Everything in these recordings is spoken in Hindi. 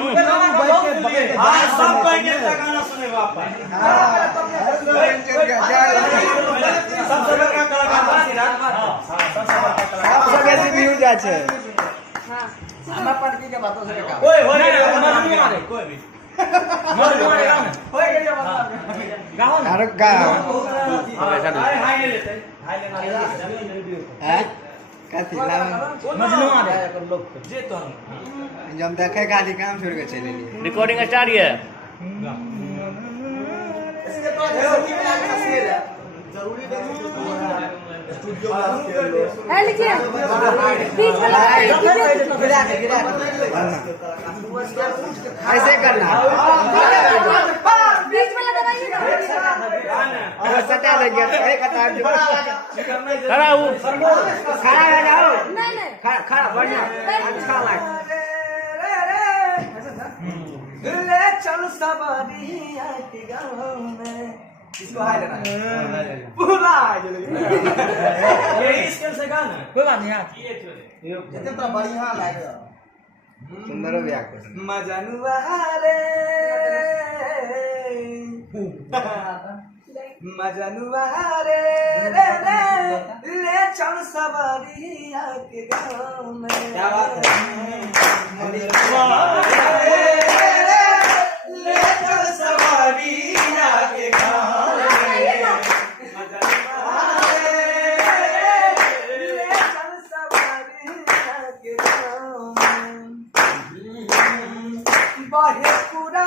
हाँ सब कोई के गाना सुने बाप सबसे बड़का कलाकार बासीराज सबसे बेसी व्यूज आ छे हां हमरा पटकी के बातों से का ओए हो रे मजनू मारे कोई भी मजनू मारे गाओ ना होय गेले गाओ ना अरे गाओ हाय हाय लेते हाय लेना हैं कथि लाव मजनू मारे जे तो जब देखे खाली काम छोड़ के चले लिए रिकॉर्डिंग स्टार्ट है इसके तो जरूरी है जरूरी स्टूडियो है लिखिए बीच वाला ऐसे करना बीच वाला दबाइए ना सटा लग गया एक कतार जो खड़ा हूं खड़ा हो जाओ नहीं नहीं खड़ा बढ़िया अच्छा लग ले चल सवारिया के गाँव में इसको हाय लेना पूरा ये स्केल से गाना कोई बात नहीं ये जितने तो बढ़िया लगे सुंदर व्याकरण मजनुआ रे मजनुआ रे रे रे ले चल सवारिया के गाँव में क्या बात है ले चल सवारिया के गाँव बाहे पूरा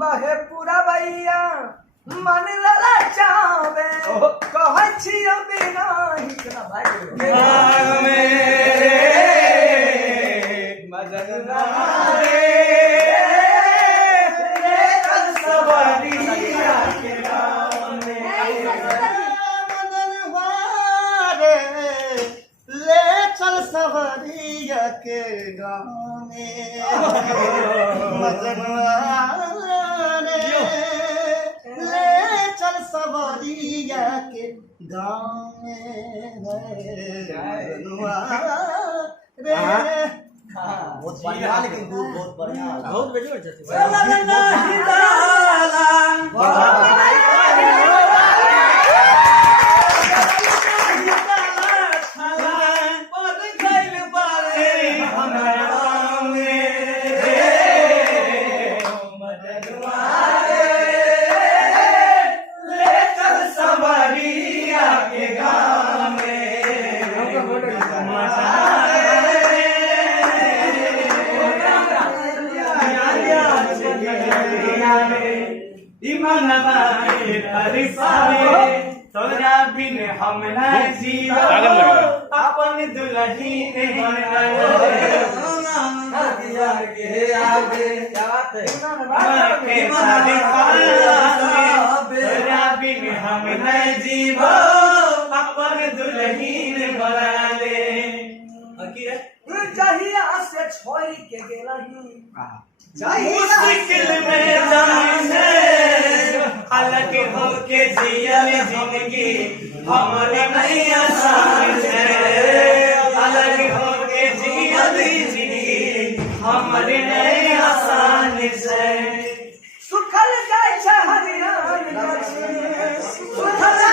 बाहे पूरा भैया मन लला चावे कहै छियो बिना हिकना भाई मजनुआ रे ले चल सवारिया के गाँव में ले चल सवारिया के गाँव में मजनुआ रे ले चल सवारिया के गाँव में मजनुआ रे बहुत बढ़िया लेकिन बहुत बढ़िया बहुत बेजोड़ जैसे तोरा बिन हम न जीवो अपन दुल्ही ने दिया के आगे क्या बात है तोरा बिन हम न जीवो अपन दुल्ही ने बना ले चाहिए से छोड़ के गेलही मुश्किल में जाने अलग होके जियल जिंदगी हमारे नहीं आसान है अलग होके जियल जिंदगी हमारे नहीं आसान है सुखल जाय छै हरियाण सुखल